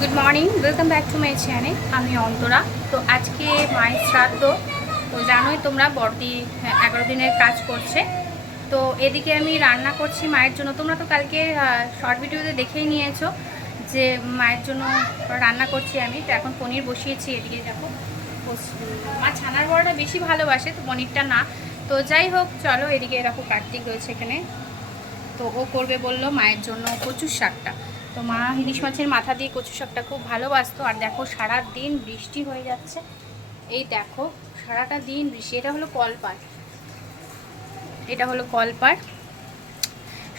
Good morning welcome back to my channel আমি অন্তরা। তো আজকে মায়ের শ্রাদ্ধ। তো জানোই তোমরা, বড়দি এগারো দিনের কাজ করছে। তো এদিকে আমি রান্না করছি মায়ের জন্য। তোমরা তো কালকে শর্ট ভিডিওতে দেখেই নিয়েছো যে মায়ের জন্য রান্না করছি আমি। তো এখন পনির বসিয়েছি এদিকে দেখো। মা ছানার বড়াটা বেশি ভালোবাসে, তো পনিরটা না। তো যাই হোক, চলো এদিকে এরকম কার্তিক রয়েছে এখানে। তো ও করবে বলল মায়ের জন্য কচুর শাকটা। তো মা ইলিশ মাছের মাথা দিয়ে কচু শাকটা খুব ভালোবাসতো। আর দেখো সারা দিন বৃষ্টি হয়ে যাচ্ছে। এই দেখো, সারাটা দিন বৃষ্টি। এটা হলো কলপার। এটা হলো কলপার।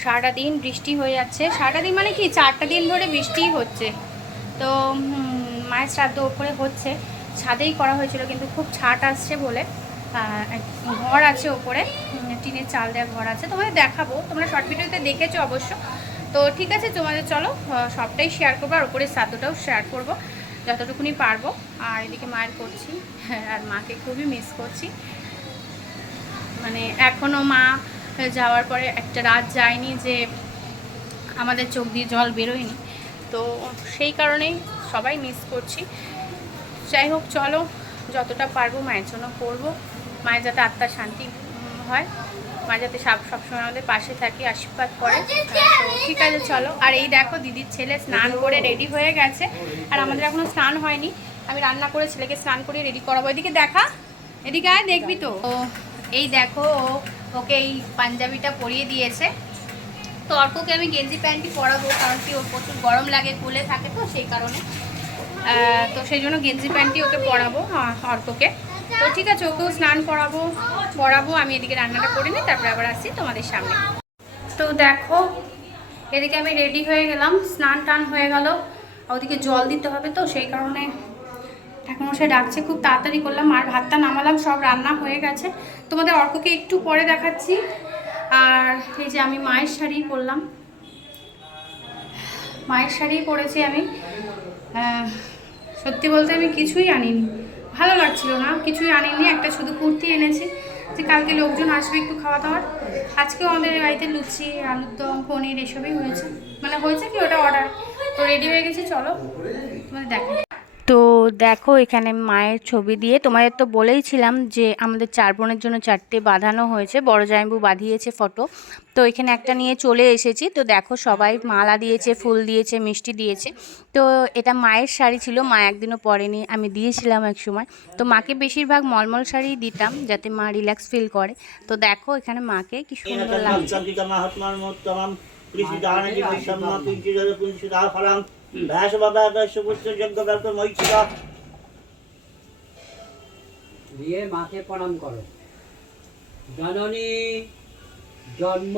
সারাটা দিন বৃষ্টি হয়ে যাচ্ছে। সারাটা দিন মানে কি? চারটা দিন ধরে বৃষ্টিই হচ্ছে। তো মায়ের শ্রাদ্ধ ওপরে হচ্ছে। ছাদেই করা হয়েছিল, কিন্তু খুব ছাট আসছে বলে ঘর আছে ওপরে। টিনের চাল দেওয়া ঘর আছে। তোমাদের দেখাবো। তোমরা শর্ট ভিডিওতে দেখেছ অবশ্য। তো ঠিক আছে, তোমাদের চলো সবটাই শেয়ার করব আর ওপরের শ্রাদ্ধটাও শেয়ার করব, যতটুকুনি পারব। আর এদিকে মায়ের করছি, আর মাকে খুবই মিস করছি। মানে এখনও মা যাওয়ার পরে একটা রাত যায়নি যে আমাদের চোখ দিয়ে জল বেরোয়নি। তো সেই কারণেই সবাই মিস করছি। যাই হোক, চলো, যতটা পারব মায়ের জন্য করব। মায়ের যাতে আত্মার শান্তি হয়। মা যাতে সব সবসময় আমাদের পাশে থাকে আশীর্বাদ করে। হ্যাঁ, তো ঠিক আছে চলো। আর এই দেখো দিদির ছেলে স্নান করে রেডি হয়ে গেছে। আর আমাদের এখনও স্নান হয়নি। আমি রান্না করে ছেলেকে স্নান করিয়ে রেডি করাবো। এদিকে দেখা। এদিকে আয় দেখবি তো। ও এই দেখো ও ওকে এই পাঞ্জাবিটা পরিয়ে দিয়েছে। তো অর্ককে আমি গেঞ্জি প্যান্টই পরাবো কারণ কি ওর প্রচুর গরম লাগে কুলে থাকে তো সেই কারণে। তো সেই জন্য গেঞ্জি প্যান্টই ওকে পরাবো অর্ককে। তো ঠিক আছে, ওকেও স্নান করাবো করাবো, আমি এদিকে রান্নাটা করে নিই, তারপরে আবার আসছি তোমাদের সামনে। তো দেখো, এদিকে আমি রেডি হয়ে গেলাম, স্নান টান হয়ে গেল ওদিকে জল দিতে হবে তো, সেই কারণে ঠাকুমা সে ডাকছে, খুব তাড়াতাড়ি করলাম, আর ভাতটা নামালাম, সব রান্না হয়ে গেছে। তোমাদের অর্ককে একটু পরে দেখাচ্ছি, আর এই যে আমি মায়ের শাড়ি পরলাম। মায়ের শাড়ি পরেছি আমি সত্যি বলতে আমি কিছুই আনিনি। ভালো লাগছিল না, কিছুই আনিনি, একটা শুধু কুর্তি এনেছি, যে কালকে লোকজন আসবে একটু খাওয়া দাওয়ার। আজকেও আমাদের বাড়িতে লুচি, আলুর দম, পনির এসবই হয়েছে। মানে হয়েছে কি ওটা অর্ডার তো রেডি হয়ে গেছে, চলো তোমাদের দেখো তো দেখো এখানে মায়ের ছবি দিয়ে তোমাদের তো বলেইছিলাম যে আমাদের চার বোনের জন্য চারটে বাঁধানো হয়েছে। বড় জামাইবু বাঁধিয়েছে ফটো তো এখানে একটা নিয়ে চলে এসেছি। তো দেখো সবাই মালা দিয়েছে, ফুল দিয়েছে, মিষ্টি দিয়েছে। তো এটা মায়ের শাড়ি ছিল, মা একদিনও পরেনি। আমি দিয়েছিলাম এক সময়। তো মাকে বেশিরভাগ মলমল শাড়ি দিতাম যাতে মা রিল্যাক্স ফিল করে। তো দেখো এখানে মাকে কি সুন্দর লাগছে। ব্যাস বাবা সুপুত্র যজ্ঞ ব্যর্থ হয়েছিল দিয়ে মাকে প্রণাম করো। জননী জন্ম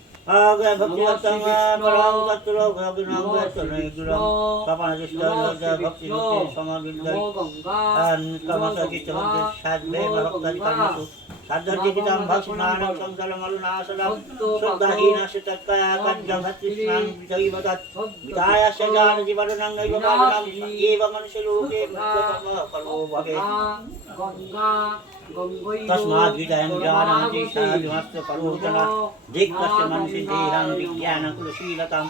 পরায় মান্তি স্মতি নমঃ তং সংসারং ঘোরং বিস্তারিতো নর ইজনাগং সমাসাদ্য পরং লোকে জাতি সুখেন সা গীতা तद्धर्जितां भक्ष्मानं संसलमलुनाशनं शुद्धहीनस्य तत्कया तद्गभत्रिष्णां विधायस्य जानति वरुणं एव मनुष्यलोके कलो भवेत् जानाति सा विमस्तकलोचन दिक्तस्य मनसि विज्ञानकुलशीलताम्।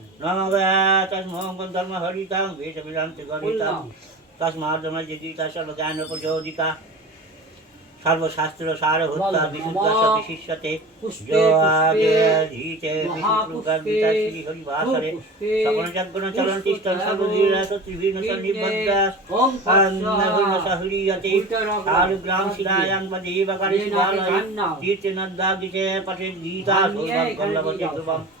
नमोहम धर्म हरिता वेशमिराम त्रिगणिता तस्मादिता सर्वज्ञान प्रचोदिता सर्वशास्त्र सार होता विशुद्ध विशिष्यते जो आगे धीते विष्णुगा गीता श्री हरि वासरे सकल जगण चलन तिष्ठन सर्वधीरा त्रिभिन्न सन्निबद्ध अन्नगुण सहलीयते कालग्राम शिलायां वदेव करिष्मालय कीर्तनद्दा विजय पठेद् गीता सोमं कल्लवते ध्रुवम्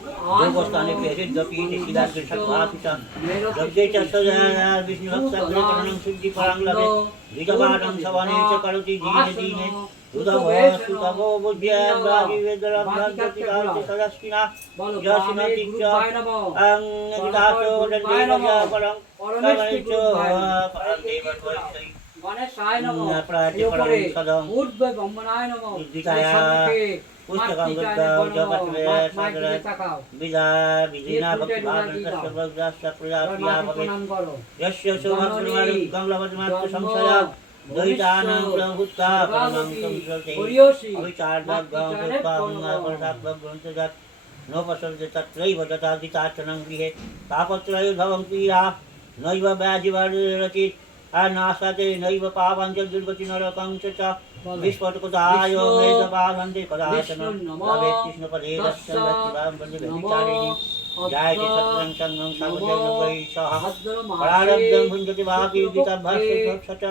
देवस्थाने यशेद्वपीति शिलाकृषत्वापितं लब्धे च सदा विष्णुभक्तग्रकरणं शुद्धिपरां लभे द्विजपाठं सवने च करोति दीने दीने उदवस्तुतवो बुद्ध्याद्वादिवेदलब्धपितार्थे सदस्विना यशिनति च अं विदासो दण्डेनजापरं परमेश्च परमदेवत्वस्यै गणेशाय नमः प्रार्थ्यपरं सदं ऊर्ध्वब्रह्मणाय नमः પુસ્તકમ બીજા બીજીના યશ્ય શોભા કમલવદમાં સંશયા द्वैतानां प्रभुत्ता परमं संसते अविचारदाग्गां प्रस्तावङ्गापरसात्मग्रन्थजात् नोपसर्ज तत्रैव तथाधिताचनं गृहे। तापत्रयोधवं पीडा नैव व्याधिवर्रचित् नाशाते नैव पावाञ्च दुर्गति नरकं च। विस्फोटको आयो मेजबागन्दी कदाचन भवेत् कृष्णपदे रक्षं रक्षिवाम्बन्धि व्यभिचारिणी जायते सत्सङ्गं सर्वजैनवै सः प्रारब्धं भुञ्जति वापि वितभस्सच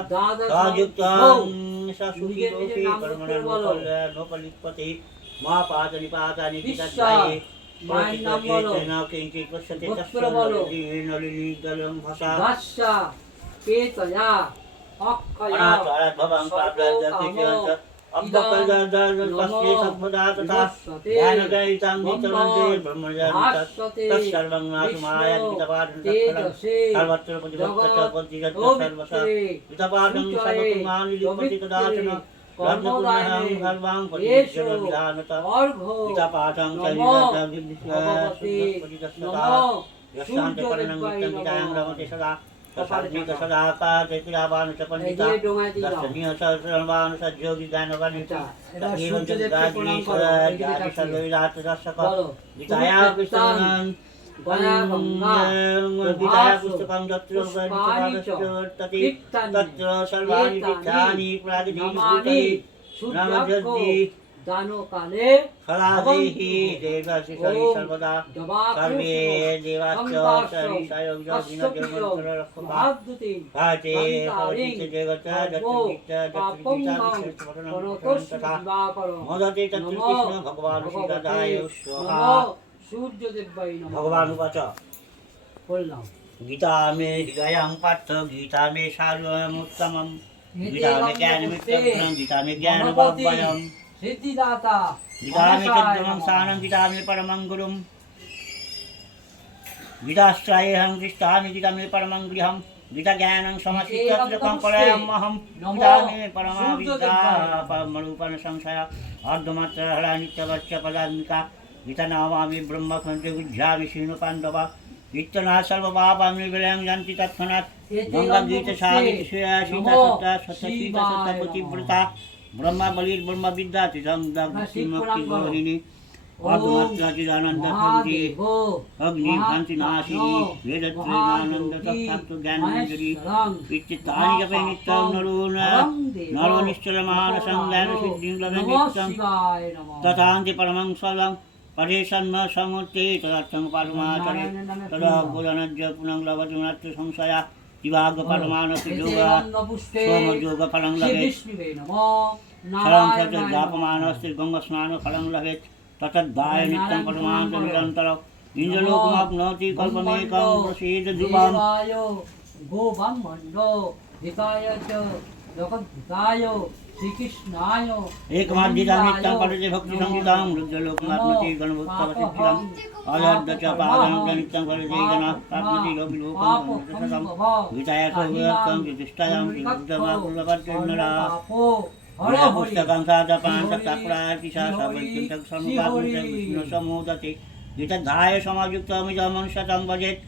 सयुक्तं स सूर्योऽपि कर्मणोपलिपति मा पातनिपातानि पिताचाये न किञ्चित् पश्यति तस्य नलिनीदलं भसा के त्वया अनाथ अनाथ भवं पापराजन्ति किञ्च सर्वं कपालजी कसदाकार जयकिलावान सपंडिता दर्शनीय सहस्रणवान सज्योगी ज्ञानवानिता एवं जगदाजी सरहरि सर्वविधात दर्शक गीताया कृष्णानं गीताया पुस्तकं तत्र उपनिषदास्तति तत्र सर्वाणि विद्यानि प्रागिधि सुतति नमजति দানো কালে ফলাদিহি দেবাসি সরি সর্বদা সর্বে দেবাস্য সরি সায়ং জন্মন রক্ষমাদ্যুতি ভাজে পরিচিত জগত যত্রিতা যত্রিতা মদতে ভগবান স্বাহা নমঃ ভগবান উপাচ বললাম গীতা মে হৃদয়ং গীতা মে গীতা মে গীতা মে సిద్ధిదాత గిడామిచద్రుమం సానం గిడామి పరమంగుళం గిడాశ్రయేహం గిష్టామి గిడమి పరమం గృహం గిడజ్ఞానం సమచిత్తం పరమహం గిడామి పరమావిద్యాపమరూపణ సంశయ అర్ధమాత్ర హరా నిత్యవచ్చ పదాత్మిక గీత నామామి బ్రహ్మకంఠి గుధ్యామి శ్రీను పాండవ কীর্তনা সর্বপাপামি বিলয়ং জানতি তৎক্ষণাৎ গঙ্গা গীত সাহিত্য সীতা সীতা সত্য সীতা সত্য পতিব্রতা ব্রহ্মা বলির ব্রহ্মা বিদ্যা তিদম ভক্তিমুক্তি গৌরিণী সংশয়া गुणनद्य पुनः लभति नत्र संशया दिवाग परमानपि योग सोमयोगफलं लभेत् शरं च जापमानस्ति गङ्गस्नानफलं लभेत् ततद्धाय नित्यं परमान्तनिरन्तरम् इन्द्रलोकमाप्नोति कल्पमेकं प्रसीद ध्रुवम् देवाय गोब्राह्मण्ड हिताय च जगद्धिताय श्रीकृष्णाय एकमाद्यता नित्यं पठति भक्तिसंहितां रुद्रलोकमाप्नोति गणभूतवसिद्धिरम् अयर्ध च पादं च नित्यं पठति गणः प्राप्नोति लोकिलोकं सततं गीताया सौभक्तं प्रतिष्ठायां श्रीबुद्धमाकुलपत्यन्नरा पुस्तकं साधपान् सत्ताप्रातिशा सवैकुण्ठं समुपापुञ्च विष्णुसमोदते गीतधाय समायुक्तमिदं शतं भजेत् गीता भैषवना कित्ता लभते मुक्ति मुक्तमां गीते उपचार संयुक्तं क्रियमाणोपतिं लभेत् कर्म च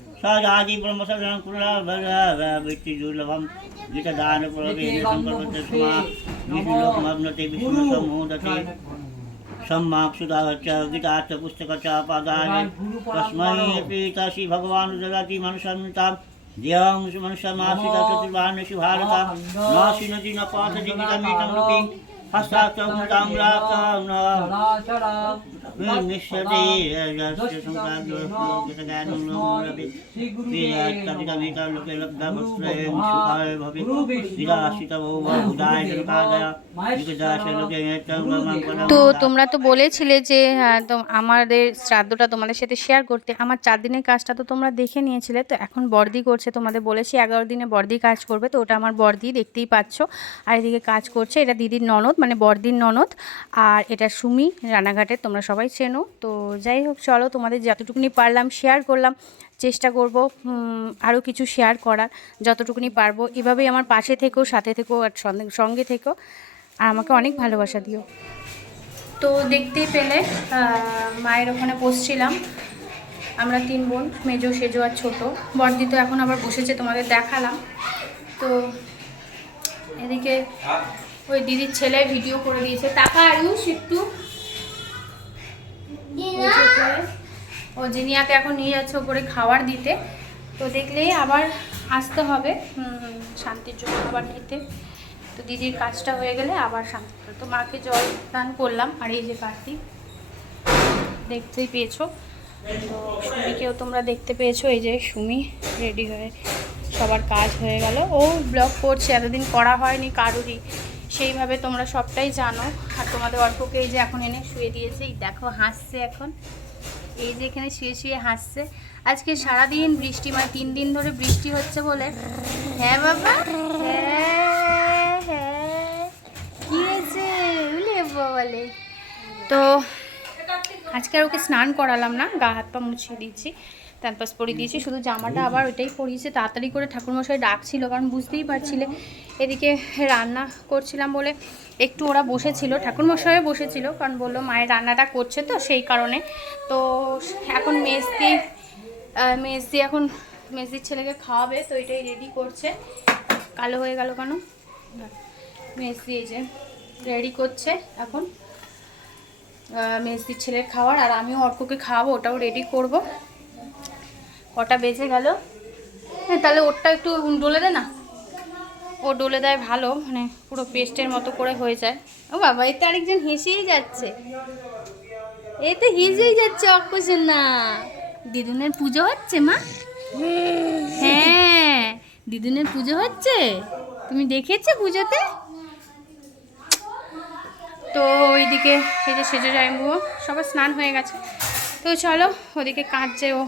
सदादि ब्रह्म सदन प्रवेशमा विष्णुलोकमग्नते विष्णुसमूहदते सम्माक्षुदाहच्च गीतार्थ पुस्तकच्च पादानि तस्मै पीतासि भगवान् ददाति मनसंतां देवं मनसमासितचतुर्वान् शिभारतां न शिनति न। তো তোমরা তো বলেছিলে যে আমাদের শ্রাদ্ধটা তোমাদের সাথে শেয়ার করতে আমার চার দিনের কাজটা তো তোমরা দেখে নিয়েছিলে তো এখন বর্দি করছে তোমাদের বলেছি এগারো দিনে বর্দি কাজ করবে তো ওটা আমার বর্দি দেখতেই পাচ্ছ আর এদিকে কাজ করছে এটা দিদির ননদ মানে বর্দির ননদ আর এটা সুমি রানাঘাটে তোমরা সবাই চেনো। তো যাই হোক, চলো তোমাদের যতটুকুনি পারলাম শেয়ার করলাম, চেষ্টা করব আরও কিছু শেয়ার করার, যতটুকুনি পারব। এভাবেই আমার পাশে থেকেও সাথে থেকেও আর সঙ্গে- থেকেও আর আমাকে অনেক ভালোবাসা দিও। তো দেখতেই পেলে মায়ের ওখানে বসছিলাম আমরা তিন বোন, মেজো, সেজো আর ছোটো। বর্দি তো এখন আবার বসেছে, তোমাদের দেখালাম। তো এদিকে ওই দিদির ছেলে ভিডিও করে দিয়েছে। টাকা আয়ুষ, একটু। ও জিনিয়াকে এখন নিয়ে যাচ্ছে ওপরে খাবার দিতে। তো দেখলেই আবার আসতে হবে। শান্তির জন্য খাবার নিতে। তো দিদির কাজটা হয়ে গেলে আবার শান্তি। তো মাকে জল দান করলাম। আর এই যে কার্তিক, দেখতেই পেয়েছ। তো সুমিকেও তোমরা দেখতে পেয়েছ। এই যে সুমি রেডি হয়ে সবার কাজ হয়ে গেল। ও ব্লগ করছে, এতদিন করা হয়নি কারুরই। সেইভাবে তোমরা সবটাই জানো। আর তোমাদের অল্পকে এই যে এখন এনে শুয়ে দিয়েছে। দেখো হাসছে এখন। এই যে এখানে শুয়ে শুয়ে হাসছে। আজকে সারাদিন বৃষ্টি মানে তিন দিন ধরে বৃষ্টি হচ্ছে বলে। হ্যাঁ বাবা? হ্যাঁ হ্যাঁ। বলে তো আজকে আর ওকে স্নান করালাম না, গা হাত পা মুছিয়ে দিয়েছি। প্যাম্পাস পরিয়ে দিয়েছি। শুধু জামাটা আবার ওইটাই পরিয়েছে। তাড়াতাড়ি করে ঠাকুরমশাই ডাকছিল কারণ বুঝতেই পারছিলে এদিকে রান্না করছিলাম বলে একটু ওরা বসেছিল ঠাকুরমশাইও বসেছিল কারণ বলল মায়ের রান্নাটা করছে তো সেই কারণে। তো এখন মেজদি মেজদি এখন মেজদির ছেলেকে খাওয়াবে তো এটাই রেডি করছে। কালো হয়ে গেল কেন? মেজদি এই যে রেডি করছে এখন। মেজদির ছেলের খাওয়ার আর আমিও অর্ককে খাওয়াবো ওটাও রেডি করব। কটা বেজে গেল? হ্যাঁ তাহলে ওরটা একটু ডলে দে না। ও ডলে দেয় ভালো মানে পুরো পেস্টের মতো করে হয়ে যায়। ও বাবা এতে আরেকজন হেসেই যাচ্ছে। এতে হেসেই যাচ্ছে অকুশন না দিদুনের পুজো হচ্ছে মা? হ্যাঁ দিদুনের পুজো হচ্ছে? তুমি দেখেছ পুজোতে? তো ওইদিকে এই যে সেজে যাইবো সবার স্নান হয়ে গেছে। তো চলো ওদিকে কাঁদছে ও।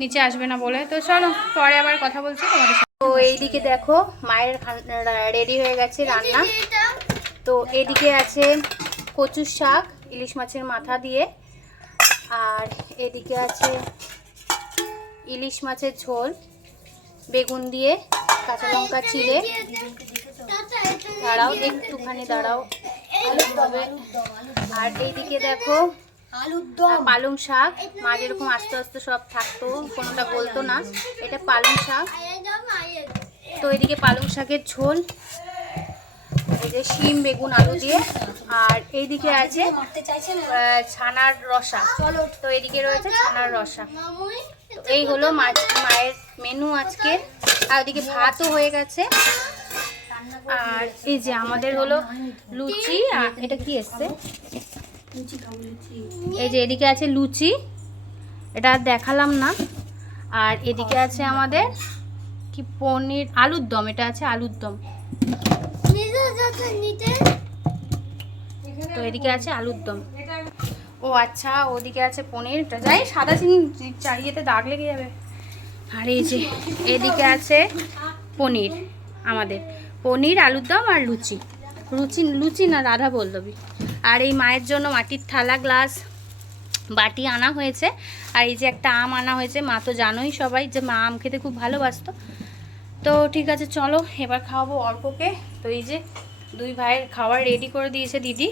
নিচে আসবে না বলে। তো চলো, পরে আবার কথা বলছি তোমাদের। তো এইদিকে দেখো, মায়ের রেডি হয়ে গেছে রান্না। তো এদিকে আছে কচুর শাক, ইলিশ মাছের মাথা দিয়ে। আর এদিকে আছে ইলিশ মাছের ঝোল, বেগুন দিয়ে, কাঁচা লঙ্কা চিড়ে। দাঁড়াও, একটুখানি দাঁড়াও। আর এইদিকে দেখো পালং শাক মা যেরকম আস্তে আস্তে সব থাকতো কোনোটা বলতো না। এটা পালং শাক। তো এদিকে পালং শাকের ঝোল এই যে শিম বেগুন আলু দিয়ে। আর এইদিকে আছে ছানার রসা। তো এদিকে রয়েছে ছানার রসা। তো এই হলো মাছ মায়ের মেনু আজকে। আর ওদিকে ভাতও হয়ে গেছে। আর এই যে আমাদের হলো লুচি আর এটা কি এসছে? এই যে এদিকে আছে লুচি, এটা দেখালাম না। আর এদিকে আছে আমাদের কি পনির, আলুর দম, এটা আছে আলুর দম। তো এদিকে আছে আলুর দম। ও আচ্ছা ওদিকে আছে পনিরটা যাই, সাদা চিনি চারিয়েতে দাগ লেগে যাবে। আর এই যে এদিকে আছে পনির আমাদের। পনির, আলুর দম আর লুচি। লুচি লুচি না, রাধা বল্লবী আর এই মায়ের জন্য মাটির থালা, গ্লাস, বাটি আনা হয়েছে। আর এই যে একটা আম আনা হয়েছে, মা তো জানোই সবাই যে মা আম খেতে খুব ভালোবাসতো। তো ঠিক আছে, চলো এবার খাওয়াবো অর্ককে। তো এই যে দুই ভাইয়ের খাবার রেডি করে দিয়েছে দিদি।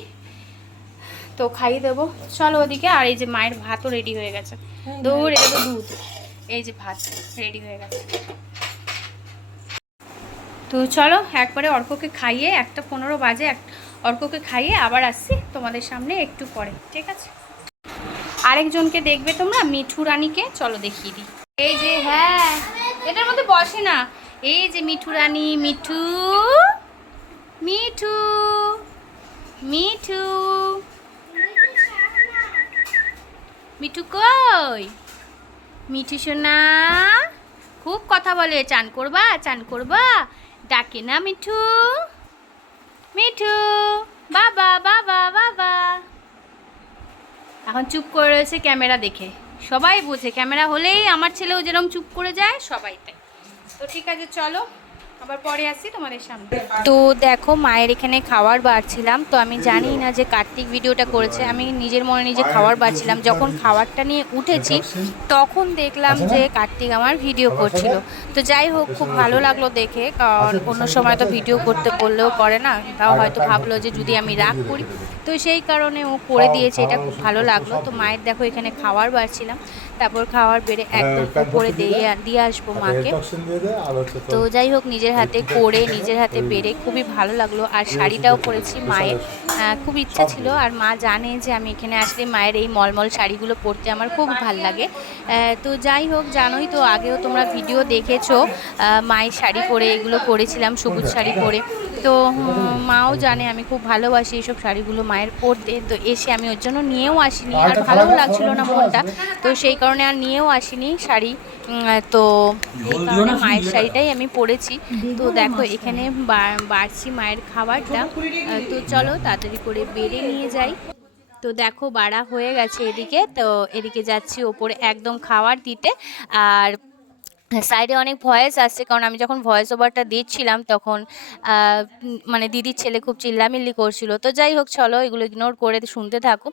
তো খাইয়ে দেবো। চলো ওদিকে, আর এই যে মায়ের ভাতও রেডি হয়ে গেছে। দৌড় এটা দুধ। এই যে ভাত রেডি হয়ে গেছে। তো চলো, একবারে অর্ককে খাইয়ে একটা পনেরো বাজে এক অর্ককে খাইয়ে আবার আসছি তোমাদের সামনে একটু পরে, ঠিক আছে? আরেকজনকে দেখবে তোমরা, মিঠু রানীকে, চলো দেখিয়ে দিই। এই যে হ্যাঁ এটার মধ্যে বসে না। এই যে মিঠু রানী, মিঠু মিঠু মিঠু। মিঠু কই? মিঠু সোনা, খুব কথা বলে, চান করবা চান করবা? ডাকে না মিঠু। মিঠু বাবা বাবা বাবা এখন চুপ করে রয়েছে ক্যামেরা দেখে। সবাই বোঝে, ক্যামেরা হলেই আমার ছেলেও যেরকম চুপ করে যায়, সবাই তাই। তো ঠিক আছে, চলো। আবার পরে আসছি তোমাদের সামনে। তো দেখো মায়ের এখানে খাবার বাড়ছিলাম তো আমি জানি না যে কার্তিক ভিডিওটা করেছে। আমি নিজের মনে নিজে খাবার বাড়ছিলাম। যখন খাবারটা নিয়ে উঠেছি তখন দেখলাম যে কার্তিক আমার ভিডিও করছিল। তো যাই হোক খুব ভালো লাগল দেখে কারণ অন্য সময় তো ভিডিও করতে বললেও করে না। তাও হয়তো ভাবলো যে যদি আমি রাগ করি। তো সেই কারণে ও করে দিয়েছে এটা খুব ভালো লাগল। তো মায়ের দেখো এখানে খাবার বাড়ছিলাম। তারপর খাবার বেড়ে একদম উপরে দিয়ে দিয়ে আসব মাকে। তো যাই হোক নিজের হাতে করে নিজের হাতে বেড়ে খুবই ভালো লাগল আর শাড়িটাও পরেছি মায়ের। খুব ইচ্ছা ছিল আর মা জানে যে আমি এখানে আসলে মায়ের এই মলমল শাড়িগুলো পরতে আমার খুব ভালো লাগে। তো যাই হোক জানোই তো আগেও তোমরা ভিডিও দেখেছ মায়ের শাড়ি পরে এগুলো করেছিলাম সবুজ শাড়ি পরে। তো মাও জানে আমি খুব ভালোবাসি এইসব শাড়িগুলো মায়ের পরতে। তো এসে আমি ওর জন্য নিয়েও আসিনি আর ভালোও লাগছিল না মনটা। তো সেই কারণে আর নিয়েও আসিনি শাড়ি। তো এই কারণে মায়ের শাড়িটাই আমি পরেছি। তো দেখো এখানে বা- বাড়ছি মায়ের খাবারটা। তো চলো তাড়াতাড়ি করে বেড়ে নিয়ে যাই। তো দেখো বাড়া হয়ে গেছে এদিকে। তো এদিকে যাচ্ছি ওপরে একদম খাবার দিতে। আর সাইডে অনেক ভয়েস আসছে, কারণ আমি যখন ভয়েস ওভারটা দিচ্ছিলাম তখন মানে দিদির ছেলে খুব চিল্লামিল্লি করছিল। তো যাই হোক, চলো এগুলো ইগনোর করে শুনতে থাকো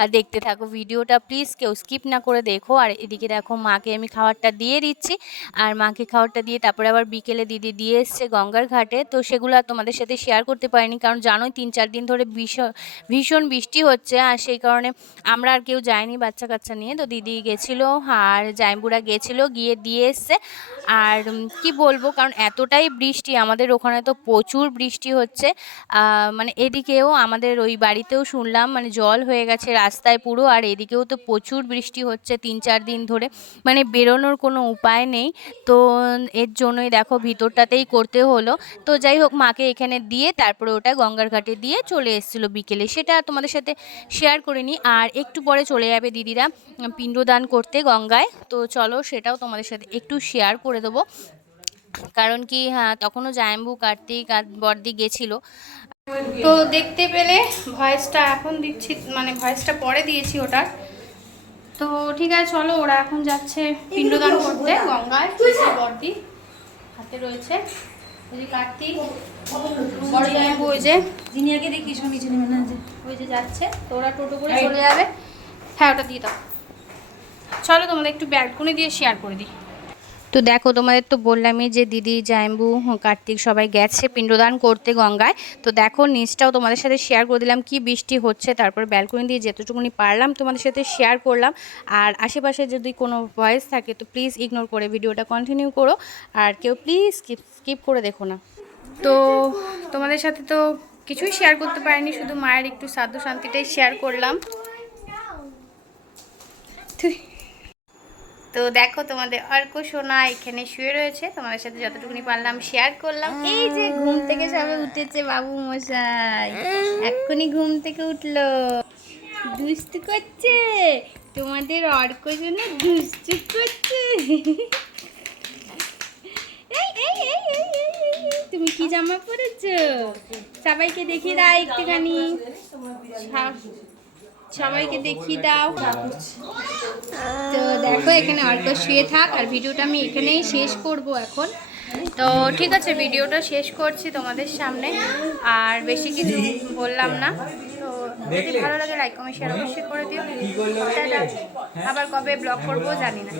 আর দেখতে থাকো ভিডিওটা। প্লিজ কেউ স্কিপ না করে দেখো। আর এদিকে দেখো, মাকে আমি খাবারটা দিয়ে দিচ্ছি। আর মাকে খাবারটা দিয়ে তারপরে আবার বিকেলে দিদি দিয়ে এসছে গঙ্গার ঘাটে। তো সেগুলো আর তোমাদের সাথে শেয়ার করতে পারিনি, কারণ জানোই তিন চার দিন ধরে ভীষণ ভীষণ বৃষ্টি হচ্ছে। আর সেই কারণে আমরা আর কেউ যাইনি বাচ্চা কাচ্চা নিয়ে। তো দিদি গেছিল, আর জাইম্বুরা গেছিল, গিয়ে দিয়ে এসছে। আর কি বলব? কারণ এতটাই বৃষ্টি, আমাদের ওখানে তো প্রচুর বৃষ্টি হচ্ছে। মানে এদিকেও আমাদের ওই বাড়িতেও শুনলাম মানে জল হয়ে গেছে রাস্তায় পুরো, আর এদিকেও তো প্রচুর বৃষ্টি হচ্ছে তিন চার দিন ধরে। মানে বেরোনোর কোনো উপায় নেই। তো, এর জন্যই দেখো ভিতরটাতেই করতে হলো। তো যাই হোক, মাকে এখানে দিয়ে তারপরে ওটা গঙ্গার ঘাটে দিয়ে চলে এসেছিল বিকেলে। সেটা তোমাদের সাথে শেয়ার করে নিই। আর একটু পরে চলে যাবে দিদিরা পিণ্ডদান করতে গঙ্গায়। তো চলো সেটাও তোমাদের সাথে একটু শেয়ার করে দেবো। কারণ কি হ্যাঁ তখনও জায়ম্বু কার্তিক আর বর্দি গেছিল। তো দেখতে পেলে ভয়েসটা এখন দিচ্ছি মানে ভয়েসটা পরে দিয়েছি ওটার। তো ঠিক আছে চলো ওরা এখন যাচ্ছে পিণ্ডদান করতে গঙ্গায় বর্দি? হাতে রয়েছে। ওই যে কার্তিক বড় জায়গা ওই যে জিনিয়াকে দেখি স্বামী ছেলে না ওই যে যাচ্ছে। তো ওরা টোটো করে চলে যাবে। হ্যাঁ ওটা দিয়ে দাও। চলো তোমাদের একটু ব্যালকনি দিয়ে শেয়ার করে দিই। তো দেখো, তোমাদের তো বললামই যে দিদি জায়ম্বু কার্তিক সবাই গেছে পিণ্ডদান করতে গঙ্গায়। তো দেখো, নিচটাও তোমাদের সাথে শেয়ার করে দিলাম, কি বৃষ্টি হচ্ছে, তারপর ব্যালকনি দিয়ে যেতটুকুনি পারলাম তোমাদের সাথে শেয়ার করলাম। আর আশেপাশে যদি কোনো ভয়েস থাকে, তো প্লিজ ইগনোর করে ভিডিওটা কন্টিনিউ করো। আর কেউ প্লিজ স্কিপ স্কিপ করে দেখো না। তো তোমাদের সাথে তো কিছুই শেয়ার করতে পারিনি, শুধু মায়ের একটু সাধ্য শান্তিটাই শেয়ার করলাম। তো দেখো তোমাদের অর্ক, সোনা এখানে শুয়ে রয়েছে। তোমাদের সাথে যতটুকুনি পারলাম শেয়ার করলাম। এই যে ঘুম থেকে সবে উঠেছে বাবু মশাই। এক্ষুনি ঘুম থেকে উঠল। দুষ্টু করছে। তোমাদের অর্ক জন্য দুষ্টু করছে। তুমি কি জামা পরেছো? সবাইকে দেখিয়ে দাও একটুখানি। সবাইকে দেখিয়ে দাও। তো দেখো এখানে অল্প শুয়ে থাক আর ভিডিওটা আমি এখানেই শেষ করব এখন। তো ঠিক আছে ভিডিওটা শেষ করছি তোমাদের সামনে। আর বেশি কিছু বললাম না। তো যদি ভালো লাগে লাইক কমেন্ট শেয়ার অবশ্যই করে দিও। আবার কবে ব্লগ করব জানি না।